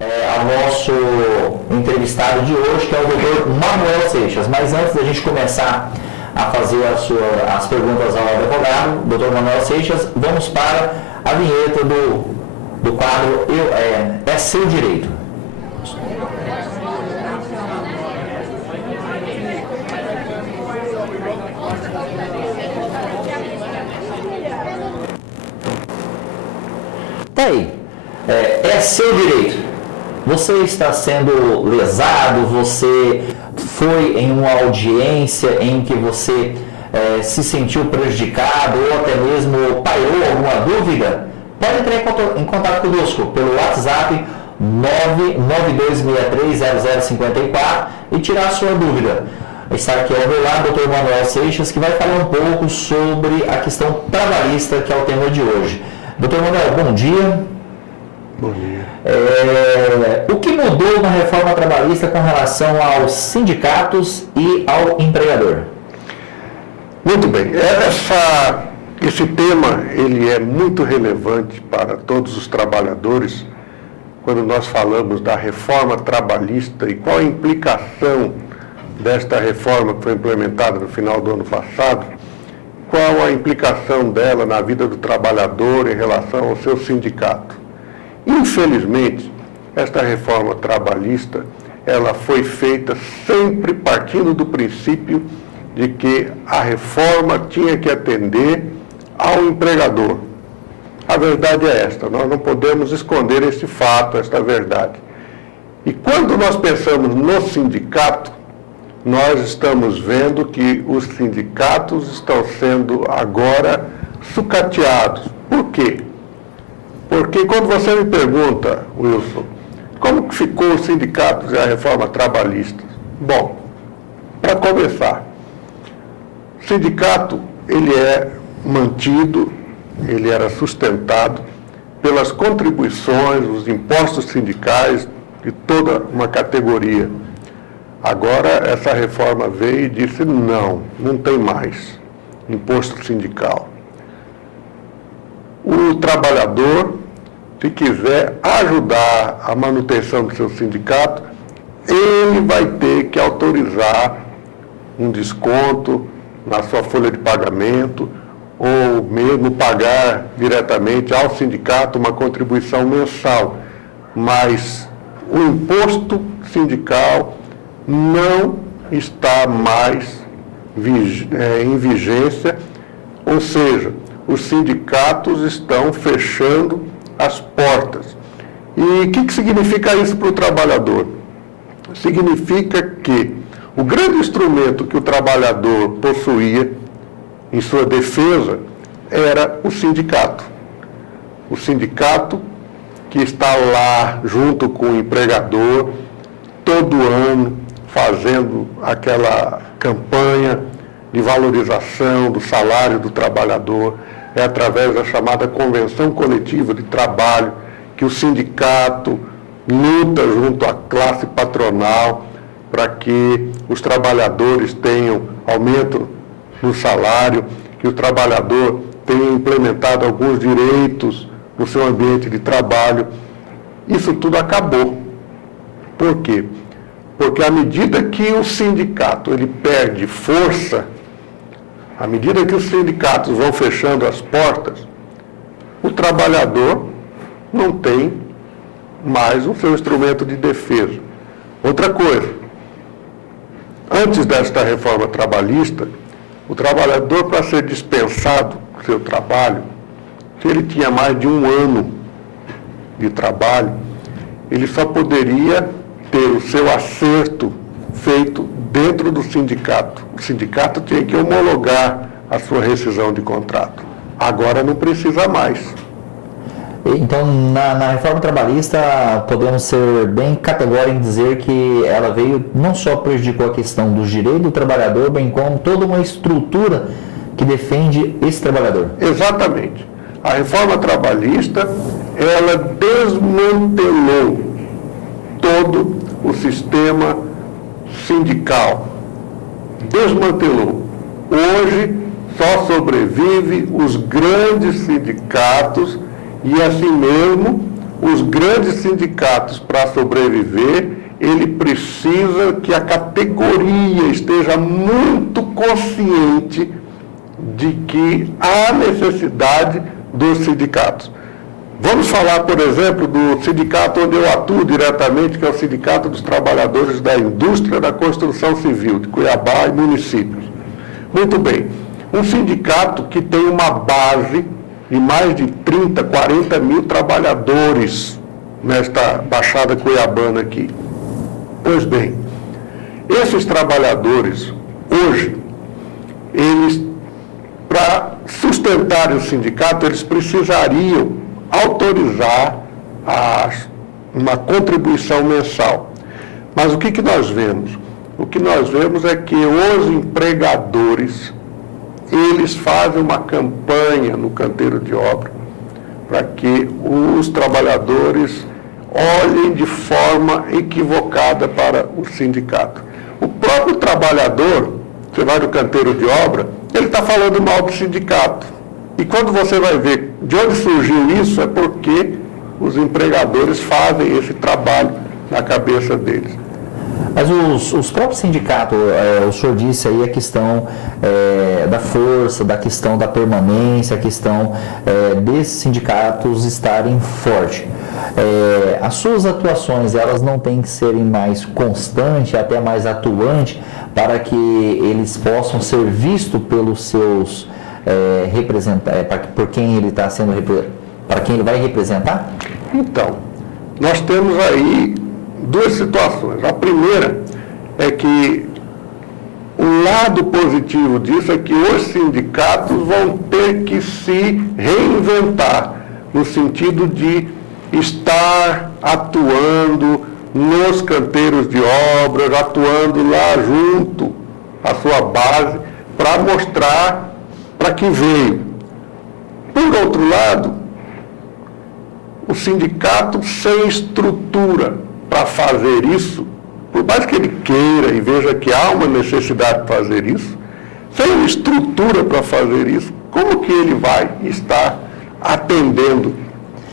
ao nosso entrevistado de hoje, que é o Dr. Manuel Seixas. Mas antes da gente começar a fazer as perguntas ao advogado, Dr. Manuel Seixas, vamos para a vinheta do quadro É Seu Direito. Tá aí. É seu direito. Você está sendo lesado, você foi em uma audiência em que você se sentiu prejudicado ou até mesmo pairou alguma dúvida? Pode entrar em contato conosco pelo WhatsApp 992630054 e tirar a sua dúvida. Está aqui ao meu lado o Dr. Manuel Seixas, que vai falar um pouco sobre a questão trabalhista, que é o tema de hoje. Dr. Manuel, bom dia. Bom dia. O que mudou na reforma trabalhista com relação aos sindicatos e ao empregador? Muito bem. Esse tema ele é muito relevante para todos os trabalhadores quando nós falamos da reforma trabalhista e qual a implicação desta reforma que foi implementada no final do ano passado, qual a implicação dela na vida do trabalhador em relação ao seu sindicato. Infelizmente, esta reforma trabalhista, ela foi feita sempre partindo do princípio de que a reforma tinha que atender ao empregador. A verdade é esta, nós não podemos esconder esse fato, esta verdade. E quando nós pensamos no sindicato, nós estamos vendo que os sindicatos estão sendo agora sucateados. Por quê? Porque quando você me pergunta, Wilson, como que ficou os sindicatos e a reforma trabalhista? Bom, para começar, o sindicato ele é mantido, ele era sustentado pelas contribuições, os impostos sindicais de toda uma categoria. Agora, essa reforma veio e disse, não tem mais imposto sindical. O trabalhador, se quiser ajudar a manutenção do seu sindicato, ele vai ter que autorizar um desconto na sua folha de pagamento ou mesmo pagar diretamente ao sindicato uma contribuição mensal. Mas o imposto sindical não está mais em vigência, ou seja, os sindicatos estão fechando as portas. E o que significa isso para o trabalhador? Significa que o grande instrumento que o trabalhador possuía em sua defesa era o sindicato. O sindicato que está lá junto com o empregador, todo ano, fazendo aquela campanha de valorização do salário do trabalhador, é através da chamada convenção coletiva de trabalho que o sindicato luta junto à classe patronal para que os trabalhadores tenham aumento no salário, que o trabalhador tenha implementado alguns direitos no seu ambiente de trabalho. Isso tudo acabou. Por quê? Porque à medida que o sindicato ele perde força, à medida que os sindicatos vão fechando as portas, o trabalhador não tem mais o seu instrumento de defesa. Outra coisa, antes desta reforma trabalhista, o trabalhador, para ser dispensado do seu trabalho, se ele tinha mais de 1 ano de trabalho, ele só poderia ter o seu acerto feito dentro do sindicato. O sindicato tinha que homologar a sua rescisão de contrato. Agora não precisa mais. Então, na reforma trabalhista, podemos ser bem categóricos em dizer que ela veio, não só prejudicou a questão dos direitos do trabalhador, bem como toda uma estrutura que defende esse trabalhador. Exatamente. A reforma trabalhista, ela desmantelou todo o sistema sindical. Desmantelou. Hoje, só sobrevive os grandes sindicatos e, assim mesmo, os grandes sindicatos, para sobreviver, ele precisa que a categoria esteja muito consciente de que há necessidade dos sindicatos. Vamos falar, por exemplo, do sindicato onde eu atuo diretamente, que é o Sindicato dos Trabalhadores da Indústria da Construção Civil, de Cuiabá e municípios. Muito bem, um sindicato que tem uma base de mais de 30, 40 mil trabalhadores nesta Baixada Cuiabana aqui. Pois bem, esses trabalhadores, hoje, eles, para sustentarem o sindicato, eles precisariam autorizar uma contribuição mensal. Mas o que nós vemos? O que nós vemos é que os empregadores, eles fazem uma campanha no canteiro de obra para que os trabalhadores olhem de forma equivocada para o sindicato. O próprio trabalhador, você vai no canteiro de obra, ele está falando mal do sindicato. E quando você vai ver de onde surgiu isso, é porque os empregadores fazem esse trabalho na cabeça deles. Mas os próprios sindicatos, o senhor disse aí a questão da força, da questão da permanência, a questão desses sindicatos estarem fortes. As suas atuações, elas não têm que serem mais constantes, até mais atuantes, para que eles possam ser vistos pelos seus representantes, por quem ele está sendo, para quem ele vai representar? Então, nós temos aí duas situações. A primeira é que o lado positivo disso é que os sindicatos vão ter que se reinventar, no sentido de estar atuando nos canteiros de obras, atuando lá junto à sua base, para mostrar para que veio. Por outro lado, o sindicato sem estrutura para fazer isso, por mais que ele queira e veja que há uma necessidade de fazer isso, sem uma estrutura para fazer isso, como que ele vai estar atendendo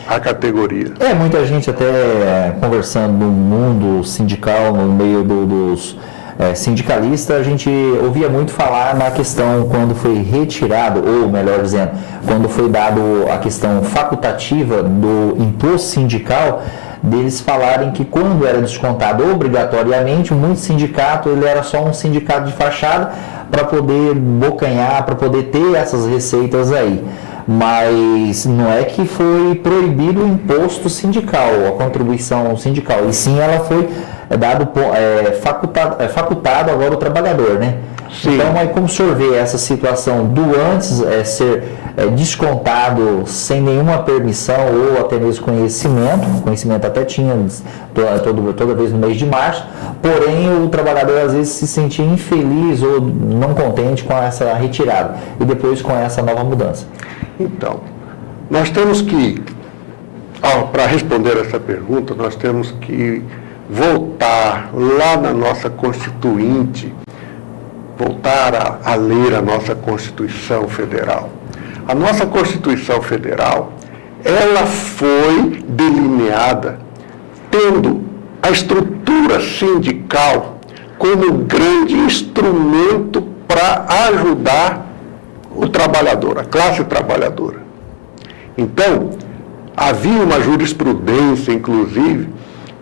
a categoria? Muita gente até conversando no mundo sindical, no meio dos sindicalistas, a gente ouvia muito falar na questão quando foi retirado, ou melhor dizendo, quando foi dado a questão facultativa do imposto sindical, deles falarem que quando era descontado obrigatoriamente, muito sindicato, ele era só um sindicato de fachada para poder bocanhar, para poder ter essas receitas aí. Mas não é que foi proibido o imposto sindical, a contribuição sindical, e sim ela foi facultado agora o trabalhador, né? Sim. Então, aí como o senhor vê essa situação do antes ser descontado sem nenhuma permissão ou até mesmo conhecimento até tinha toda vez no mês de março, porém o trabalhador às vezes se sentia infeliz ou não contente com essa retirada e depois com essa nova mudança. Então, nós temos que, para responder essa pergunta, nós temos que voltar lá na nossa Constituinte, voltar a ler a nossa Constituição Federal. A nossa Constituição Federal, ela foi delineada tendo a estrutura sindical como grande instrumento para ajudar o trabalhador, a classe trabalhadora. Então, havia uma jurisprudência, inclusive,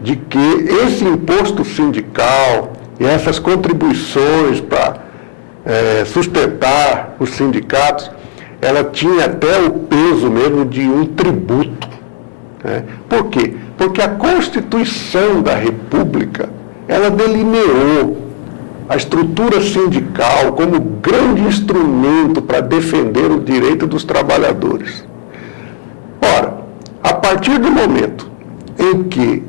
de que esse imposto sindical e essas contribuições para sustentar os sindicatos, ela tinha até o peso mesmo de um tributo. Né? Por quê? Porque a Constituição da República, ela delineou a estrutura sindical como grande instrumento para defender o direito dos trabalhadores. Ora, a partir do momento em que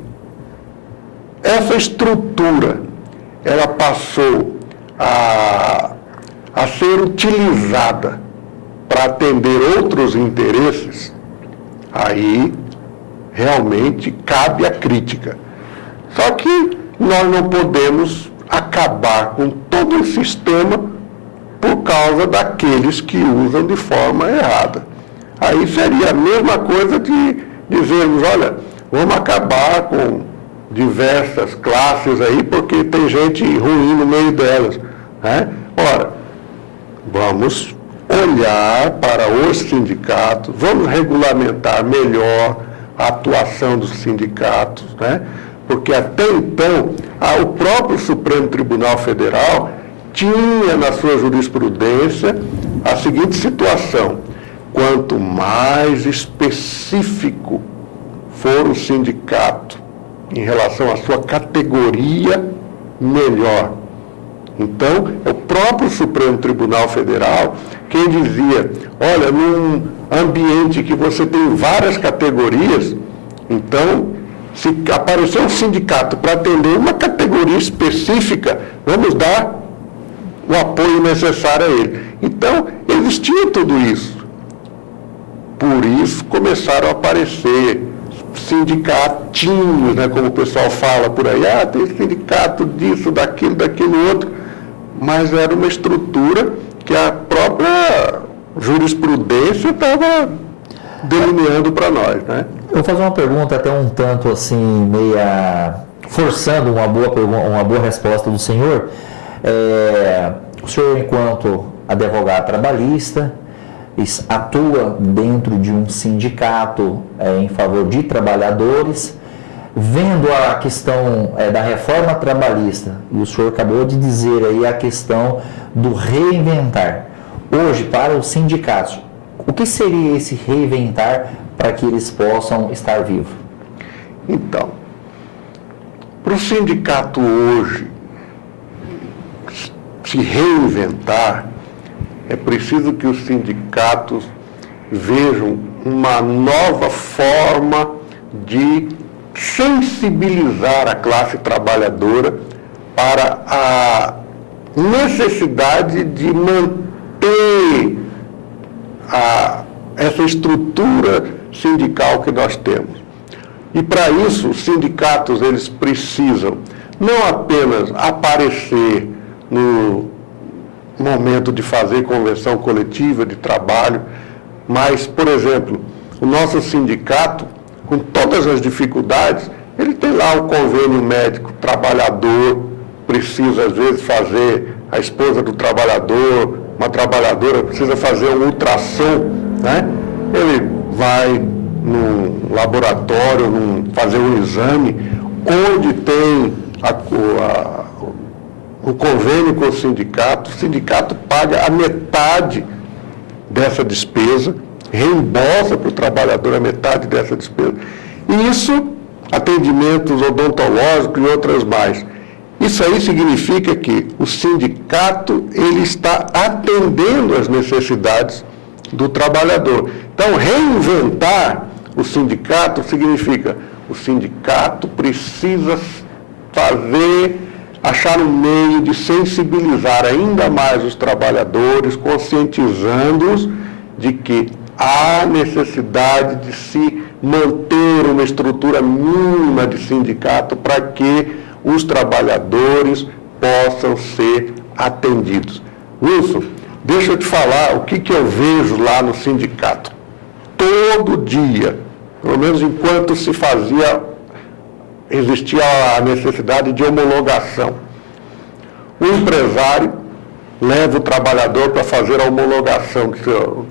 essa estrutura ela passou a ser utilizada para atender outros interesses, aí realmente cabe a crítica. Só que nós não podemos acabar com todo o sistema por causa daqueles que usam de forma errada. Aí seria a mesma coisa de dizermos, olha, vamos acabar com diversas classes aí, porque tem gente ruim no meio delas, né? Ora, vamos olhar para os sindicatos, vamos regulamentar melhor a atuação dos sindicatos, né? Porque até então, o próprio Supremo Tribunal Federal tinha na sua jurisprudência a seguinte situação: quanto mais específico for o sindicato em relação à sua categoria, melhor. Então, é o próprio Supremo Tribunal Federal quem dizia, olha, num ambiente que você tem várias categorias, então, se aparecer um sindicato para atender uma categoria específica, vamos dar o apoio necessário a ele. Então, existia tudo isso. Por isso começaram a aparecer sindicatinhos, né, como o pessoal fala por aí, tem sindicato disso, daquilo outro, mas era uma estrutura que a própria jurisprudência estava delineando para nós, né? Eu vou fazer uma pergunta até um tanto assim, meia forçando uma boa resposta do senhor. O senhor, enquanto advogado trabalhista, atua dentro de um sindicato em favor de trabalhadores, vendo a questão da reforma trabalhista, e o senhor acabou de dizer aí a questão do reinventar. Hoje, para os sindicatos, o que seria esse reinventar para que eles possam estar vivos? Então, para o sindicato hoje se reinventar, é preciso que os sindicatos vejam uma nova forma de sensibilizar a classe trabalhadora para a necessidade de manter essa estrutura sindical que nós temos. E para isso, os sindicatos, eles precisam não apenas aparecer no momento de fazer convenção coletiva de trabalho, mas, por exemplo, o nosso sindicato, com todas as dificuldades, ele tem lá o convênio médico, trabalhador precisa às vezes fazer, a esposa do trabalhador, uma trabalhadora precisa fazer um ultrassom, né? Ele vai num laboratório, fazer um exame, onde tem o convênio com o sindicato paga a metade dessa despesa, reembolsa para o trabalhador a metade dessa despesa. E isso, atendimentos odontológicos e outras mais. Isso aí significa que o sindicato, ele está atendendo às necessidades do trabalhador. Então, reinventar o sindicato significa o sindicato precisa achar um meio de sensibilizar ainda mais os trabalhadores, conscientizando-os de que há necessidade de se manter uma estrutura mínima de sindicato para que os trabalhadores possam ser atendidos. Wilson, deixa eu te falar o que eu vejo lá no sindicato. Todo dia, pelo menos enquanto existia a necessidade de homologação. O empresário leva o trabalhador para fazer a homologação do seu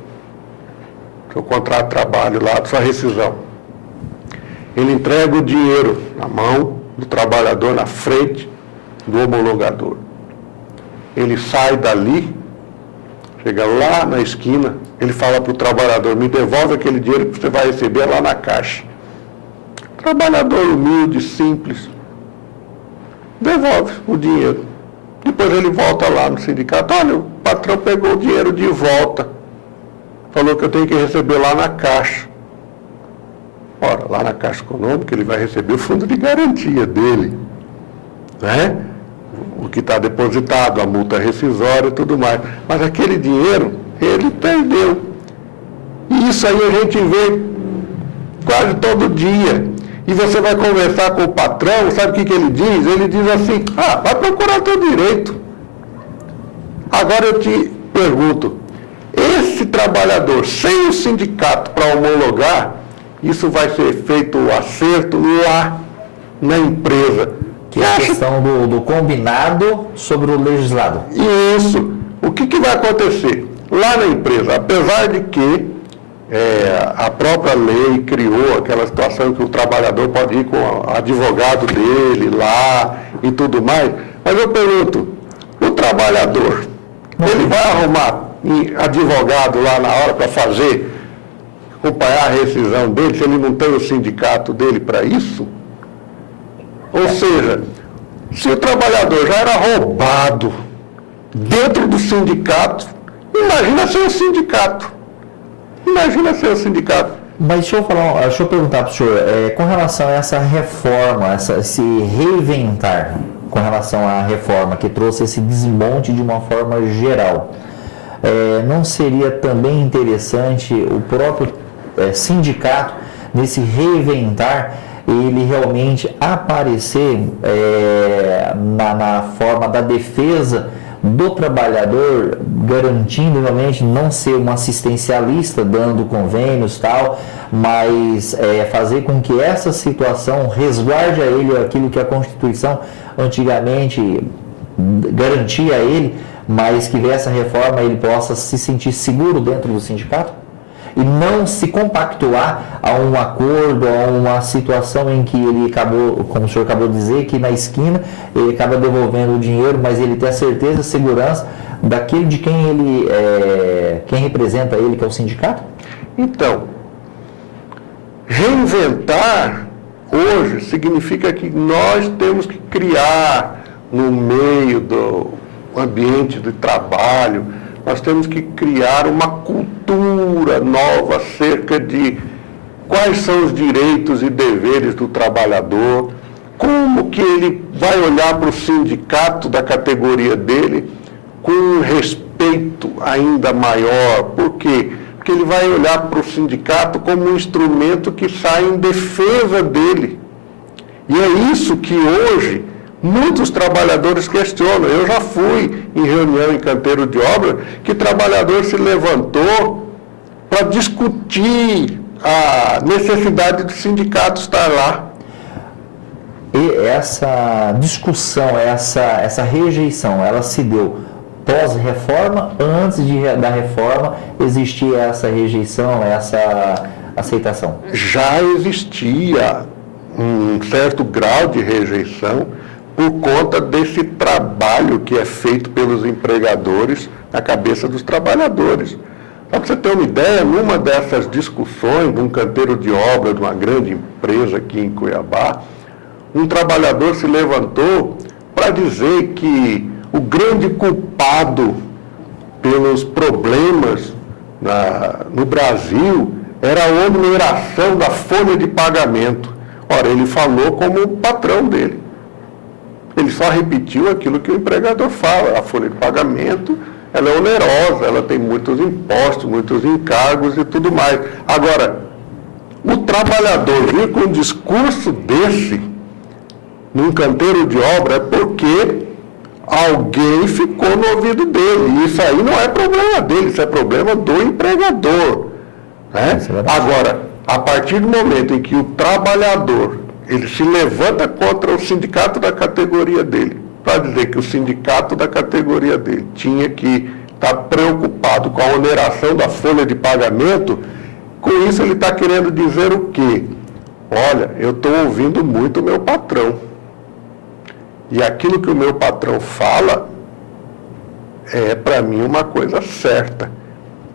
contrato de trabalho lá, de sua rescisão. Ele entrega o dinheiro na mão do trabalhador, na frente do homologador. Ele sai dali, chega lá na esquina, ele fala para o trabalhador, me devolve aquele dinheiro que você vai receber lá na caixa. Trabalhador humilde, simples, devolve o dinheiro. Depois ele volta lá no sindicato, olha, o patrão pegou o dinheiro de volta, falou que eu tenho que receber lá na caixa. Ora, lá na Caixa Econômica ele vai receber o fundo de garantia dele, né? O que está depositado, a multa rescisória e tudo mais. Mas aquele dinheiro, ele perdeu. E isso aí a gente vê quase todo dia. E você vai conversar com o patrão, sabe o que ele diz? Ele diz assim, vai procurar teu direito. Agora eu te pergunto, esse trabalhador sem o sindicato para homologar, isso vai ser feito o acerto lá na empresa. Que é a questão do combinado sobre o legislado. Isso. O que vai acontecer? Lá na empresa, apesar de que a própria lei criou aquela situação que o trabalhador pode ir com o advogado dele lá e tudo mais, mas eu pergunto, o trabalhador, ele vai arrumar advogado lá na hora para acompanhar a rescisão dele, se ele não tem o sindicato dele para isso? Ou seja, se o trabalhador já era roubado dentro do sindicato, imagina sem o sindicato. Imagina sem o sindicato. Mas deixa eu perguntar para o senhor, com relação a essa reforma, esse reinventar, com relação à reforma que trouxe esse desmonte de uma forma geral, não seria também interessante o próprio sindicato, nesse reinventar, ele realmente aparecer na forma da defesa do trabalhador, garantindo realmente não ser um assistencialista dando convênios e tal, mas fazer com que essa situação resguarde a ele aquilo que a Constituição antigamente garantia a ele, mas que essa reforma ele possa se sentir seguro dentro do sindicato? E não se compactuar a um acordo, a uma situação em que ele acabou, como o senhor acabou de dizer, que na esquina ele acaba devolvendo o dinheiro, mas ele tem a certeza, a segurança daquele de quem ele quem representa ele, que é o sindicato? Então, reinventar hoje significa que nós temos que criar no meio do ambiente de trabalho, nós temos que criar uma cultura nova acerca de quais são os direitos e deveres do trabalhador, como que ele vai olhar para o sindicato da categoria dele com um respeito ainda maior. Por quê? Porque ele vai olhar para o sindicato como um instrumento que sai em defesa dele. E é isso que hoje muitos trabalhadores questionam. Eu já fui em reunião em canteiro de obra que trabalhador se levantou para discutir a necessidade do sindicato estar lá. E essa discussão, essa rejeição, ela se deu pós-reforma, antes da reforma existia essa rejeição, essa aceitação? Já existia um certo grau de rejeição por conta desse trabalho que é feito pelos empregadores na cabeça dos trabalhadores. Para você ter uma ideia, numa dessas discussões, num canteiro de obra de uma grande empresa aqui em Cuiabá, um trabalhador se levantou para dizer que o grande culpado pelos problemas no Brasil era a oneração da folha de pagamento. Ora, ele falou como o patrão dele. Ele só repetiu aquilo que o empregador fala. A folha de pagamento, ela é onerosa, ela tem muitos impostos, muitos encargos e tudo mais. Agora, o trabalhador vir com um discurso desse num canteiro de obra é porque alguém ficou no ouvido dele. E isso aí não é problema dele, isso é problema do empregador. Né? Agora, a partir do momento em que o trabalhador ele se levanta contra o sindicato da categoria dele, para dizer que o sindicato da categoria dele tinha que estar preocupado com a oneração da folha de pagamento, com isso ele está querendo dizer o quê? Olha, eu estou ouvindo muito o meu patrão. E aquilo que o meu patrão fala é, para mim, uma coisa certa.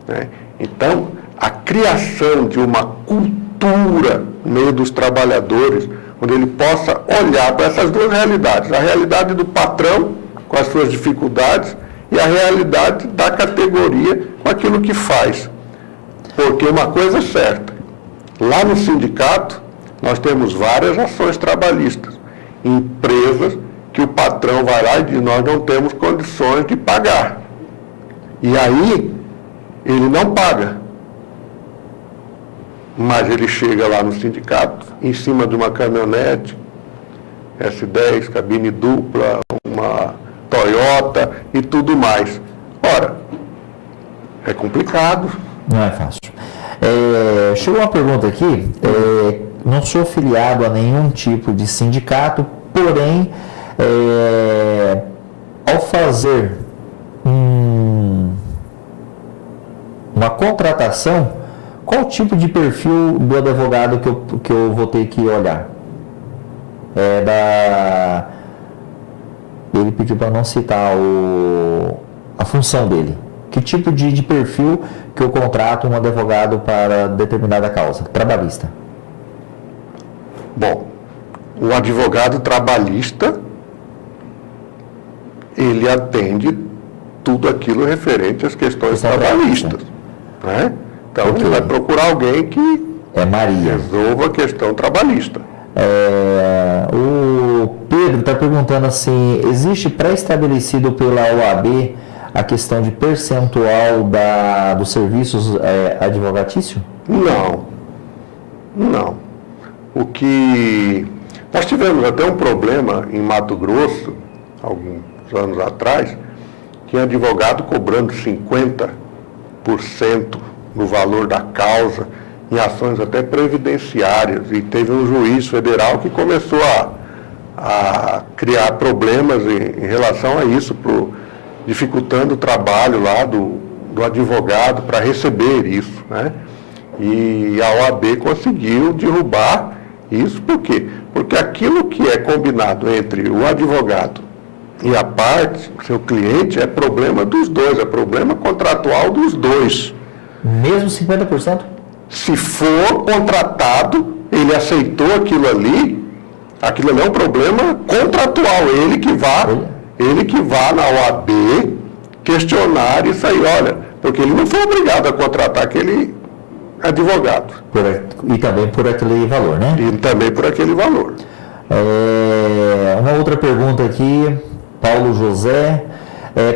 Né? Então, a criação de uma cultura no meio dos trabalhadores, onde ele possa olhar para essas duas realidades, a realidade do patrão com as suas dificuldades e a realidade da categoria com aquilo que faz. Porque uma coisa é certa, lá no sindicato nós temos várias ações trabalhistas, empresas que o patrão vai lá e diz, nós não temos condições de pagar. E aí, ele não paga. Mas ele chega lá no sindicato, em cima de uma caminhonete, S10, cabine dupla, uma Toyota e tudo mais. Ora, é complicado. Não é fácil. Chegou uma pergunta aqui, não sou filiado a nenhum tipo de sindicato, porém, ao fazer uma contratação, qual tipo de perfil do advogado que eu vou ter que olhar? Ele pediu para não citar a função dele. Que tipo de perfil que eu contrato um advogado para determinada causa trabalhista? Bom, o advogado trabalhista, ele atende tudo aquilo referente às questões trabalhistas, né? Então, ele vai procurar alguém que resolva a questão trabalhista. O Pedro está perguntando assim, existe pré-estabelecido pela OAB a questão de percentual dos serviços advogatícios? Não. Nós tivemos até um problema em Mato Grosso, alguns anos atrás, que advogado cobrando 50% no valor da causa, em ações até previdenciárias, e teve um juiz federal que começou a criar problemas em relação a isso, dificultando o trabalho lá do advogado para receber isso, né? E a OAB conseguiu derrubar isso, por quê? Porque aquilo que é combinado entre o advogado e a parte, o seu cliente, é problema dos dois, é problema contratual dos dois. Mesmo 50%? Se for contratado, ele aceitou aquilo ali é um problema contratual. Ele que vá na OAB questionar isso aí, olha, porque ele não foi obrigado a contratar aquele advogado. E também por aquele valor, né? E também por aquele valor. Uma outra pergunta aqui, Paulo José.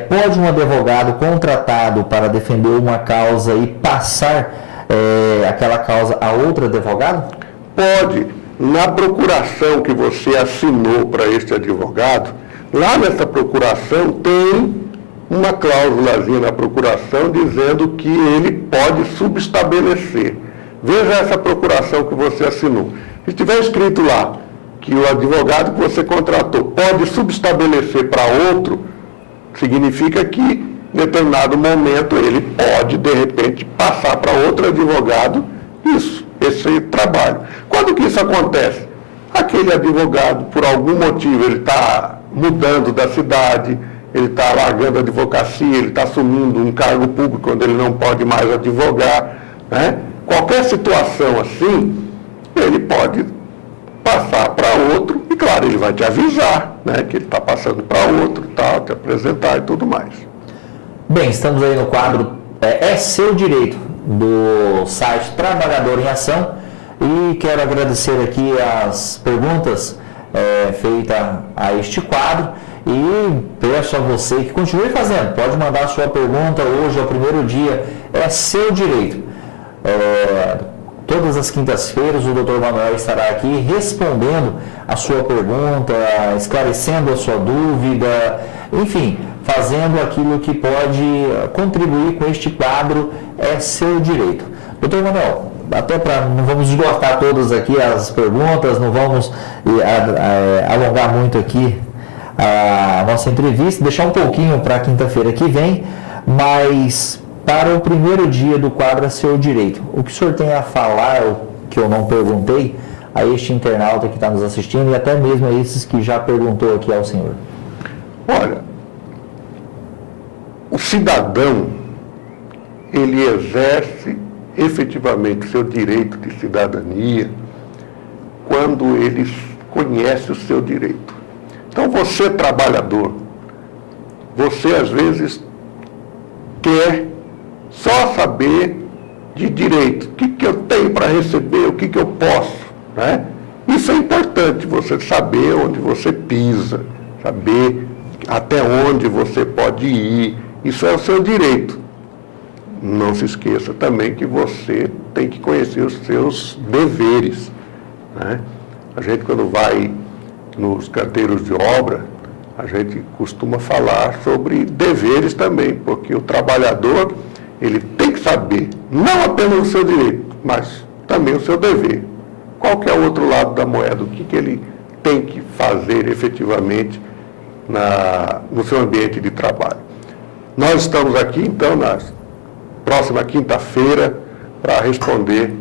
Pode um advogado contratado para defender uma causa e passar aquela causa a outro advogado? Pode. Na procuração que você assinou para este advogado, lá nessa procuração tem uma cláusulazinha na procuração dizendo que ele pode subestabelecer. Veja essa procuração que você assinou. Se estiver escrito lá que o advogado que você contratou pode subestabelecer para outro, significa que em determinado momento ele pode, de repente, passar para outro advogado esse trabalho. Quando que isso acontece? Aquele advogado, por algum motivo, ele está mudando da cidade, ele está largando a advocacia, ele está assumindo um cargo público onde ele não pode mais advogar, né? Qualquer situação assim, ele pode passar para outro, e claro, ele vai te avisar, né, que ele está passando para outro, tal, te apresentar e tudo mais. Bem, estamos aí no quadro É Seu Direito, do site Trabalhador em Ação, e quero agradecer aqui as perguntas feitas a este quadro, e peço a você que continue fazendo, pode mandar a sua pergunta, hoje é o primeiro dia, é seu direito. Todas as quintas-feiras o Dr. Manuel estará aqui respondendo a sua pergunta, esclarecendo a sua dúvida, enfim, fazendo aquilo que pode contribuir com este quadro É Seu Direito. Dr. Manuel, até não vamos esgotar todas aqui as perguntas, não vamos alongar muito aqui a nossa entrevista, deixar um pouquinho para quinta-feira que vem, mas para o primeiro dia do quadro É Seu Direito, o que o senhor tem a falar, que eu não perguntei, a este internauta que está nos assistindo e até mesmo a esses que já perguntou aqui ao senhor? Olha, o cidadão, ele exerce efetivamente o seu direito de cidadania quando ele conhece o seu direito. Então, você, trabalhador, você às vezes quer só saber de direito, o que eu tenho para receber, o que eu posso, né? Isso é importante, você saber onde você pisa, saber até onde você pode ir, isso é o seu direito. Não se esqueça também que você tem que conhecer os seus deveres, né? A gente, quando vai nos canteiros de obra, a gente costuma falar sobre deveres também, porque o trabalhador, ele tem que saber não apenas o seu direito, mas também o seu dever. Qual que é o outro lado da moeda? O que ele tem que fazer efetivamente no seu ambiente de trabalho? Nós estamos aqui, então, na próxima quinta-feira, para responder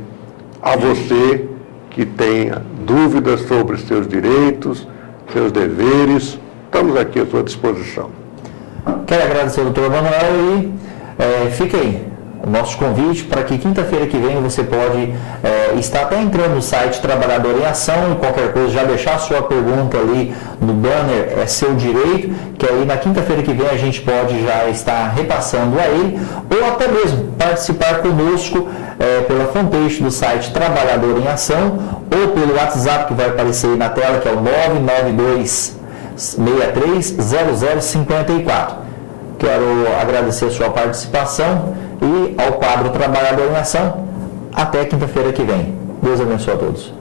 a você que tenha dúvidas sobre seus direitos, seus deveres. Estamos aqui à sua disposição. Quero agradecer ao doutor Manuel e fica aí o nosso convite para que quinta-feira que vem você pode estar até entrando no site Trabalhador em Ação e qualquer coisa, já deixar a sua pergunta ali no banner, é seu direito, que aí na quinta-feira que vem a gente pode já estar repassando a ele, ou até mesmo participar conosco pela fanpage do site Trabalhador em Ação, ou pelo WhatsApp que vai aparecer aí na tela, que é o 992630054. Quero agradecer a sua participação e ao quadro Trabalhador em Ação. Até quinta-feira que vem. Deus abençoe a todos.